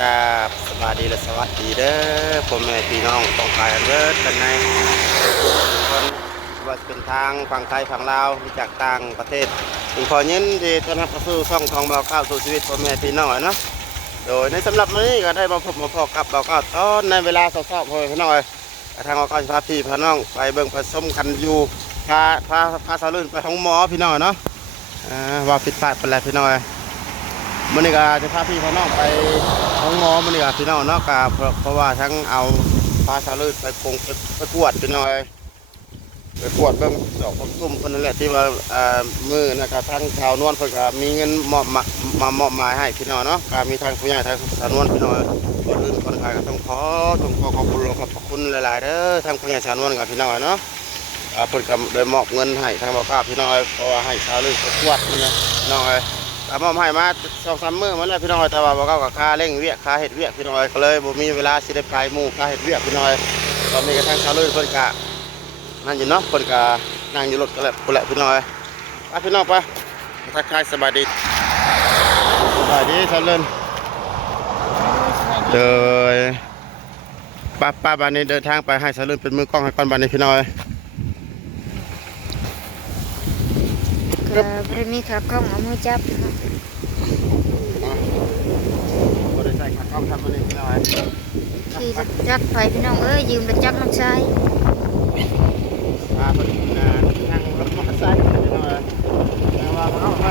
ครับสวัสดีและสวัสดีเด้อพ่อแม่พี่น้องต้องไปเด้อกันในคนว่าเป็นทางฝั่งไทยฝั่งลาวมาจากต่างประเทศผมขอยินดีต้อนรับเข้าสู่ช่องทองเบาข้าวสู่ชีวิตพ่อแม่พี่น้องเนาะโดยในสำหรับมื้อนี้ก็ได้มาพบมาพอกับเบาข้าวตอนในเวลาเช้าๆพ่อแม่พี่น้องทางเบาข้าวจะพาพี่พาน้องไปเบิ่งผสมกันอยู่พาสาวลื่นไปห้องหมอพี่น้องเนาะว่าผิดพลาดไปแล้วพี่น้องมันนี่ก็จะพาพี่พาน้องไปห้องหมอมันนี่ก็พี่น้องเนาะก็เพราะว่าทั้งเอาพาสาวลื่นไปปงไปกวดพี่น้องไปกวดเบิ่งดอกกลุ่มคนนั่นแหละที่ว่ามือนะครับทั้งชาวนวลเพิ่นก็มีเงินมอบมอบหมายให้พี่น้องเนาะก็มีทางผู้ใหญ่ทางชาวนวลพี่น้องคนอื่นคนขายก็ต้องขอขอบคุณขอบคุณหลายๆเด้อทางผู้ใหญ่ชาวนวลกับพี่น้องเนาะเพิ่นก็ได้มอบเงินให้ทางบ่าวข้าวพี่น้องเพราะว่าให้ชาวลื่นไปกวดนี่นะพี่น้องมอบให้มา2-3 มื้อมาแล้วพี่น้องแต่ว่าบ่เก้ากับค่าเร่งเวียกค่าเฮ็ดเวียกพี่น้องก็เลยบ่มีเวลาสิได้ไปหมู่ค่าเฮ็ดเวียกพี่น้องตอนนี้ก็ทางชาวลื่นเพิ่นก็นั่นอยู่เนาะเพิ่นก็นั่งอยู่รถก็แล้วพุ่นแหละพี่น้องไปพี่น้องไปทักทายสบายดีชาวลื่นเดินป้าบ้านนี้เดินทางไปให้ชาวลื่นเป็นมือกล้องให้ก่อนบ้านนี้พี่น้องก็บ่มีขากล้องเอามือจับบ่ได้ใส่ขากล้องทำบ้านนี้พี่น้องขี่รถจักรไปพี่น้องเอ้ยยืมรถจักรน้องชายเพิ่นนั่งรถมอเตอร์ไซค์พี่น้องแต่ว่าเขาไป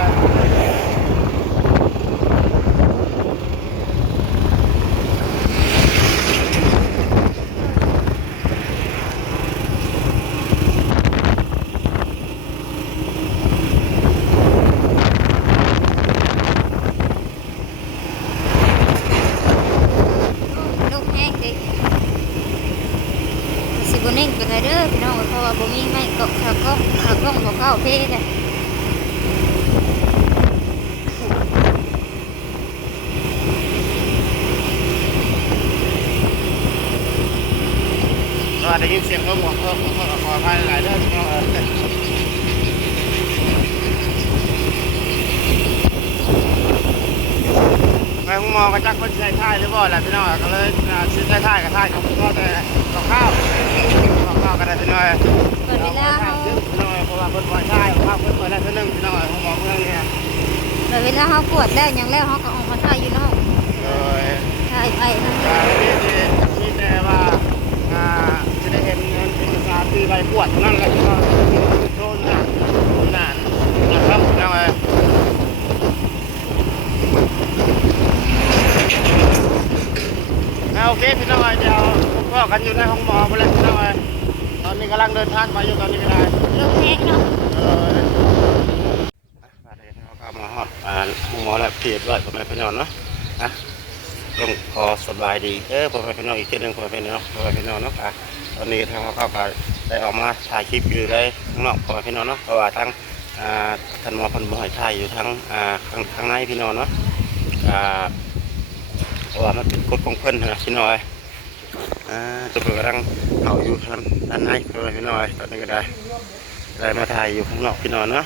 ลูกแห้งเด็กสิบ่นิ่งไปไดเด้อพี่น้องเพราะว่าบ่มีไม้เกาะขากล้องบ่เข้าเพเลยได้ยินเสียงรถหมดขออภัยหลายเด้อพี่น้องไปห้องหมอก็จักคนใช้ท่ายหรือบ่แหละพี่น้องก็เลยซื้อใช้ท่ายกับท่ายของพ่อแต่กับข้าวก็ได้พี่น้องเปิดเวลาเฮาพี่น้องเพราะว่าเพิ่นปล่อยท่ายข้าวเพิ่นเปิดได้เท่านึงพี่น้องห้องหมอเมืองนี่เปิดเวลาเฮาปวดแล้วหยังแล้วเฮาก็ออกมาถ่ายอยู่นอกถ่ายไปทั้งมีแต่ว่าจะได้เห็นเงินเอกสารที่ใบปวดนั่นแหละพี่น้องโดนหนักนะครับพี่น้องโอเคพี่น้องเดี๋ยวพ่อกันอยู่ในห้องหมอไปเลยพี่น้องตอนนี้กำลังเดินทางไปอยู่ตอนนี้ก็ได้ลูกแห้งเนาะเขามาฮอดห้องหมอแล้วเพียบเลยผมไม่พี่น้องเนาะต้องขอสบายดีผมไม่พี่น้องอีกทีนึงผมไม่พี่น้องเนาะตอนนี้ทางเขาก็ได้ออกมาถ่ายคลิปอยู่ได้ข้างนอกผมไม่พี่น้องเนาะเพราะว่าทั้งท่านหมอพันธุ์บ่อยถ่ายอยู่ทั้งข้างในพี่น้องเนาะเพราะว่ามันเป็นกฎของเพิ่นนะพี่น้อยจะเปิดรังเขาอยู่ด้านในพี่น้อยตอนนี้ก็ได้มาถ่ายอยู่ข้างนอกพี่น้อยเนาะ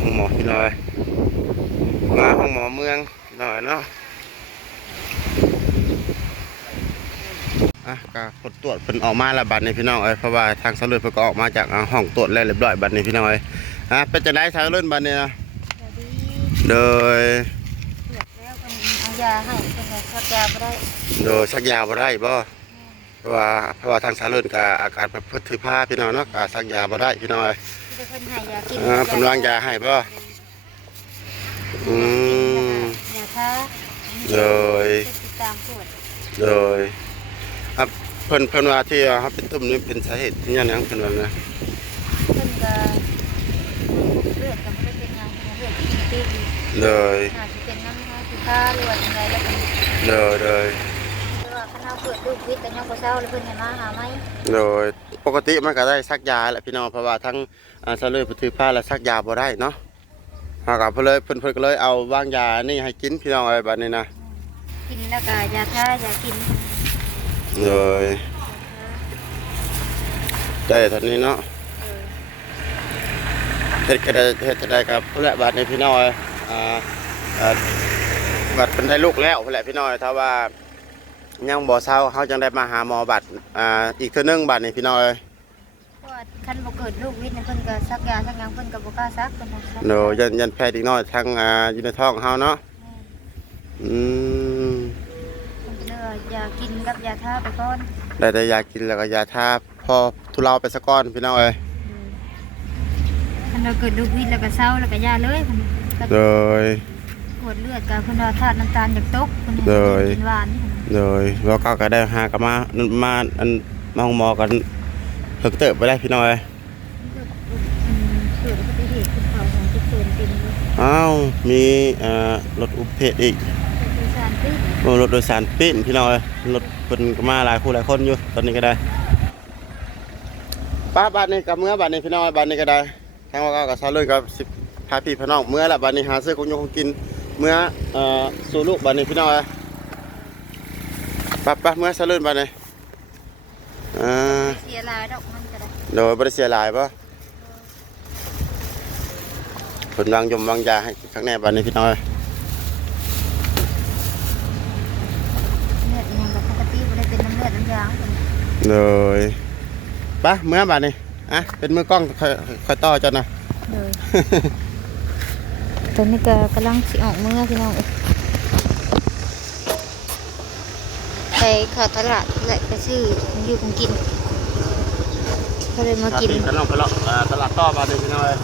ห้องหมอพี่น้อยมาห้องหมอเมืองพี่น้อยเนาะก็ผลตรวจเป็นออกมาแล้วบัดนี้พี่น้องเพราะว่าทางสรุปเพิ่นก็ออกมาจากห้องตรวจแล้วเรียบร้อยบัดนี้พี่น้อยเป็นจะได้ทางเลื่อนบัดนี้นะโดยเอายาให้เป็นชักยาบ่ได้โดยชักยาบ่ได้บ่เพราะว่าทางสารเลื่อนกับอาการประพฤติภาพพี่น้องเนาะชักยาบ่ได้พี่น้อยเพิ่นให้ยากินเพิ่นวางยาให้บ่ยาทาโดยตามปวดโดยเพิ่นว่าที่เขาเป็นตุ่มนี่เป็นสาเหตุยังไงเพิ่นว่านะเพิ่นก็เลือดก็ไม่ได้เป็นยังเลือดกินตีเลยอาจจะเป็นน้ำผ้าหรือว่าอะไรแล้วกันเลยแต่ว่าข้าวเปลือกลูกวิทย์แต่ยังบ่เศร้าเลยเพิ่นให้มาหาไหมเลยปกติมันก็ได้ซักยาแหละพี่น้องเพราะว่าทั้งสารเลื่อนประพฤติภาพและซักยาบ่ได้เนาะกับเพิ่นก็เลยเอาวางยานี่ให้กินพี่น้องบัดนี้นะกินแล้วก็ยาทายากินเลยได้ตอนนี้เนาะ เฮ็ดก็ได้เฮ็ดจะได้ครับและบัดนี้พี่น้อยอ่าบัดเป็นได้ลูกแล้วแหละพี่น้อยถ้าว่ายังบ่เศร้าเขาจังได้มาหาหมอบัดอีกเทื่อนึงบัดนี้พี่น้อย เพราะว่าคันบ่เกิดลูกวิทย์เนี่ยเพิ่นก็ซักยาซักหยังเพิ่นก็บ่กล้าซักเพิ่นน่ะซัก โนยันแพทย์อีกน้อยทางอยู่ในท้องเฮาเนาะอืม เพิ่นก็เลยว่ายากินกับยาทาไปก่อน ได้แต่ยากินแล้วก็ยาทาพอทุเลาไปสักก้อนพี่น้องเอ้ย คันเราเกิดลูกวิทย์แล้วก็เศร้าแล้วก็ยาเลยเพิ่นก็ โดย ปวดเลือดก็เพิ่นว่าธาตุน้ำตาลจากตกเพิ่น โดย กินหวาน โดยแล้วก็ได้หากันมาอันมาห้องหมอกันเพิกเติบไปได้พี่น้องเอ้ย เกิดอุบัติเหตุขึ้นเขาของทุกส่วนเป็นเลย อ้าวมีรถอุบัติเหตุอีก โดยสารพิษ รถโดยสารปิ้นพี่น้องเอ้ยรถเพิ่นก็มาหลายคู่หลายคนอยู่ตอนนี้ก็ได้ป้าบ้านนี้กับเมื่อบ้านนี้พี่น้องบ้านนี้ก็ได้ทางว่าก็กับชาวเลยกับสิพาพี่พี่น้องเมื่อละบ้านนี้หาซื้อของอยู่ของกินเมื่อสู่ลูกบ้านนี้พี่น้องเอ้ยป้าเมื่อชาวเลยบ้านนี้ เสียหลายดอกมันก็ได้ โดยบริเสียหลายปะผลวางยมวางยาให้ข้างในบ้านนี้พี่น้องเอ้ย เลือดยังกับปกติบ่ได้เป็นน้ำเลือดน้ำยางเพิ่น โดยป้าเมื่อบ้านนี้เป็นมือกล้องค่อยต่อจนนะ เลยตอนนี้ก็กำลังสิออกเมื่อพี่น้องเอ้ยไปเข้าตลาดและไปซื้อของอยู่ของกินก็เลยมากิน ตลาดตลาดต่อบ้านนี้พี่น้องเอ้ย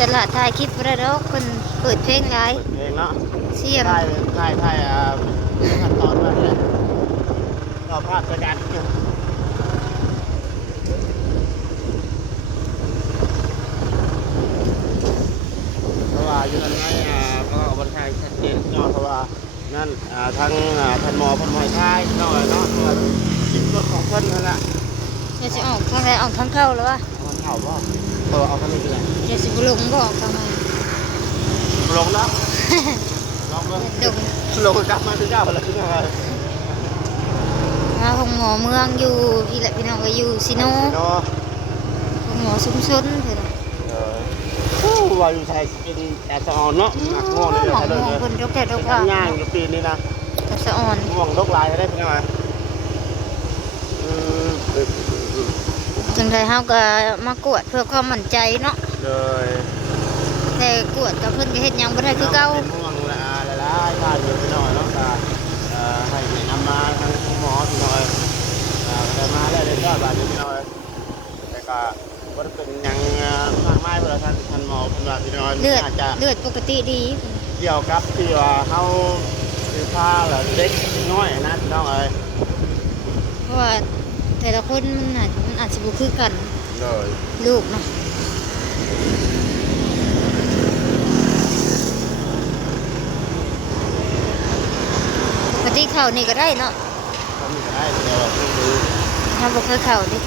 ตลาดถ่ายคลิปบ่ได้ดอกเพิ่นเปิดเพลงหลาย เปิดเพลงเนาะ เสียง ถ่ายขั้นตอนมาเนี่ยเราพลาดประการเพราะว่าอยู่นั่นไงเพราะว่าบนทางชัดเจนเนาะเพราะว่านั่นทั้งท่านหมอเพิ่นให้ทายเนาะเพราะว่าจิตรถของเพิ่นนั่นแหละ เดี๋ยวสิออกทางไหนออกทางเข้าแล้ววะ มันเข่าบ่เอาคันนี้ไปเลย เดี๋ยวสิบ่ลงบ่ออกทางไหน ลงนะลองเบิ่ง ดง ลงกลับมาถึงเก้าแล้วพี่น้อง มาของหมอเมืองอยู่พี่แหละพี่น้องก็อยู่ซิโน เนาะ ของหมอซุ้มซนเพิ่นน่ะ ว่าอยู่ไทยเป็นแต่สะออนเนาะหมักม่วงเลย หมอ เลย เพิ่นยกแต่ดอก ทำงานอยู่ปีนี้นะ แต่สะอ่อน ม่วงลกลายได้พี่น้อง จังไดเฮาก็มากวดเพื่อความมั่นใจเนาะ เลย แต่กวดกับเพิ่นก็เฮ็ดหยังบ่ได้คือเก่า เป็นม่วงละลายๆท่าอยู่พี่น้องเนาะให้แนะนำมาทางหมอพี่น้องได้มาแล้วได้บาดพี่น้องแต่ก็บ่ได้เป็นหยังมากมายเวลาท่านหมอเพิ่นว่าพี่น้อง เลือด น่าจะ เลือดปกติดี เกี่ยวกับที่ว่าเฮาคือผ้าแล้วเด็กน้อยนะพี่น้องเอ้ย เพราะว่าแต่ละคนมันอาจสิบ่คือกัน เลย ลูกเนาะปกติเข้านี่ก็ได้เนาะ ทำไม่ได้เดี๋ยวเราต้องดู ถ้าบ่เคยเข้าดิ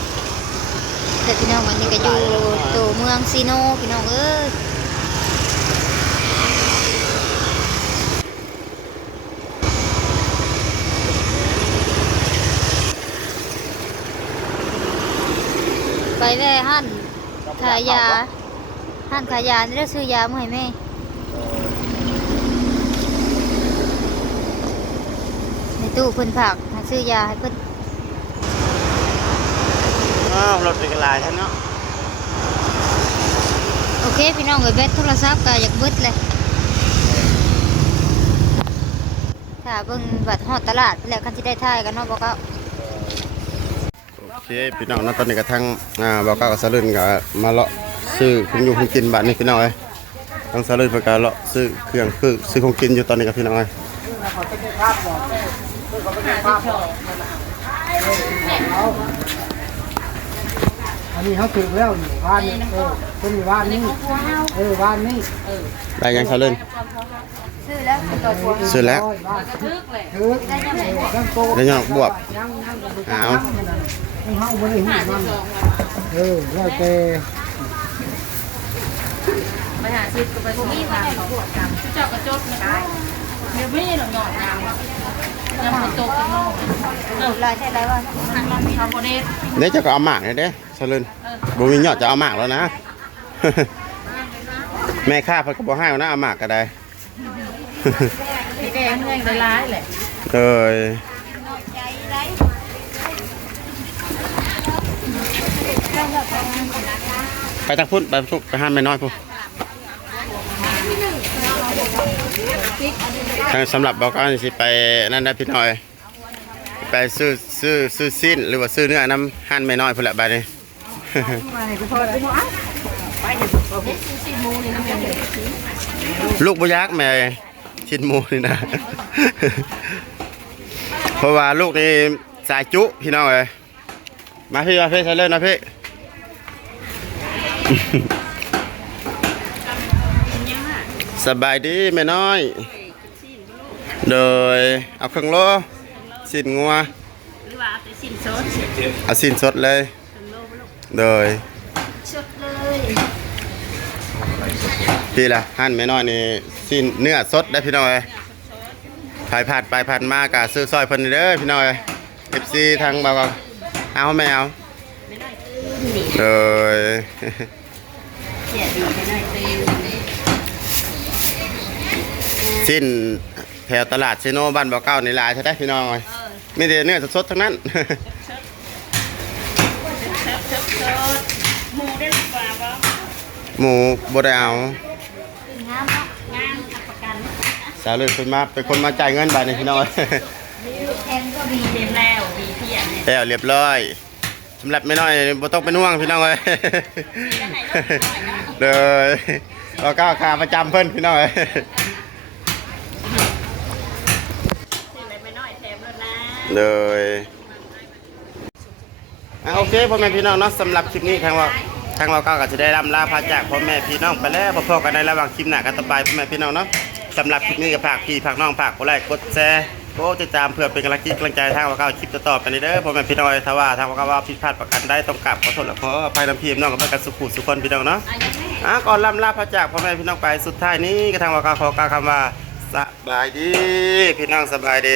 แต่พี่น้องวันนี้ก็อยู่ตัวเมืองซีโนพี่น้องเอ้ยไปแว่หั่นขายยาหั่นขายยานี่ได้ซื้อยามาให้แม่ในตู้เพิ่นฝากให้ซื้อยาให้เพิ่น รถเป็นลายท่านเนาะ โอเคพี่น้องเอ้ยแบตโทรศัพท์ก็อยากเบิดเลยถ้าเบิ่งบัตรฮอดตลาดแล้วคันสิได้ถ่ายกันเนาะบ่ก็ โอเคพี่น้องนะตอนนี้กระทั่งบอกก้าวกับสลึนก็มาเลาะซื้อของอยู่ของกินบ้านนี้พี่น้องเอ้ยทั้งสลึนเพื่อการเลาะซื้อเครื่องซื้อของกินอยู่ตอนนี้กับพี่น้องเอ้ย อันนี้เขาถึงแล้วนี่บ้านนี้เป็นบ้านนี้บ้านนี้ ได้ยังสลึน ซื้อแล้วตัวทัว ซื้อแล้ว บ้านถึกยังโต ได้ยังบวบ ยัง เอา ให้เฮาบ่ได้หูมันแล้วแต่ ไปหาซิดก็ไปส่งทางเขาบวชกันเจ้ากระจดไม่ได้เดี๋ยวไม่หนหยอดยางยังมันตกกันนอก ลายใช่ไรวะ ทำโมเดล เดี๋ยวจะก็เอาหมากเลยเด้สลึนบ่มียอดจะเอาหมากแล้วนะ แม่ข้าเพิ่นก็บ่ให้เอานะเอาหมากก็ได้ แกงเมืองได้ร้ายแหละ เอ้ยไปทางพุ่นไปห้ามแม่น้อยพุ่นทางสำหรับบอกว่าสิไปนั่นนะพี่น้อย ไปซื้อสิ้นหรือว่าซื้อเนื้อน้ำหั่นแม่น้อยพุ่นละบาดนี้ ลูกบุยักแม่ชิ้นหมูนี่นะ เพราะว่าลูกนี่สายจุพี่น้องเลยมาพี่ใส่เลยนะพี่ สบายดีแม่น้อยโดยเอาเครื่องโลสิ้นงัวหรือว่าเอาสิ้นสดเอาสิ้นสดเลยโดยพี่ล่ะหั่นแม่น้อยนี่สิ้นเนื้อสดได้พี่น้อยผ่านไปผ่านมากะซื้อซอยเพิ่นเด้อพี่น้อย FC ทางบ่าวเอาไม่เอาโดย สิ้นแถวตลาดเซโนบ้านบ่อเก้าในลายใช่ไหมพี่น้องไม่ได้เนื้อสดๆทั้งนั้น หมูบ่ได้เอาสาวเลยเป็นคนมาจ่ายเงินบาทนี่พี่น้อง แล้วเรียบร้อยสำหรับไม่น้อยบ่ต้องเป็นห่วงพี่น้องเลย เลยบ่อเก้าขาประจำเพิ่นพี่น้องเลย เลยโอเคพ่อแม่พี่น้องเนาะสำหรับคลิปนี้ทางเราก็จะได้ลาพาจากพ่อแม่พี่น้องไปแล้วพบกันในระหว่างคลิปหน้ากันต่อไปพ่อแม่พี่น้องเนาะสำหรับคลิปนี้ก็ฝากพี่ฝากน้องฝากกดไลค์กดแชร์กดติดตามเพื่อเป็นกำลังใจทางเราก็คลิปต่อๆไปเด้อพ่อแม่พี่น้องถ้าว่าทางเราก็ว่าผิดพลาดประการใดต้องกราบขอโทษและขออภัยน้ำพี่น้องกับกันสุขุสุขคนพี่น้องเนาะก่อนลาพาจากพ่อแม่พี่น้องไปสุดท้ายนี้ก็ทางเราก็ขอกล่าวคำว่าสบายดีพี่น้องสบายดี